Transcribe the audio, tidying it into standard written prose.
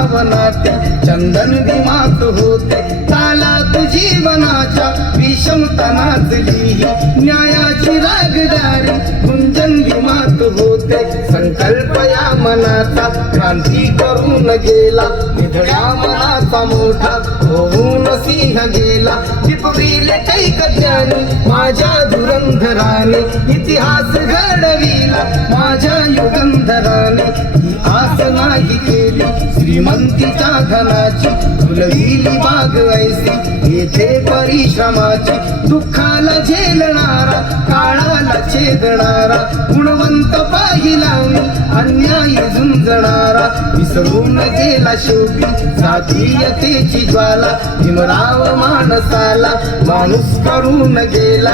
भावनाते चंदन दिमात होते तालात जीवनाच्या विषमता नाचली न्यायाची रागदारी गुंजन दिमात होते संकल्प या मनाचा क्रांती करून गेला निधड्या मनाचा मोठा होऊन सिंह गेला टिपविले कैक ज्ञानी माझ्या धुरंधराने इतिहास घडविला माझ्या युगंधराने ही आस नाही केली श्रीमंतीच्या धनाची फुलविली बाग ऐसी येथे परिश्रमाची दुःखाला झेलणारा काळाला छेदणारा गुणवंत पाहिला मी अन्याय झुंजणारा विसरून गेला शेवटी जातीयतेची ज्वाला भीमराव माणसाला माणूस करून गेला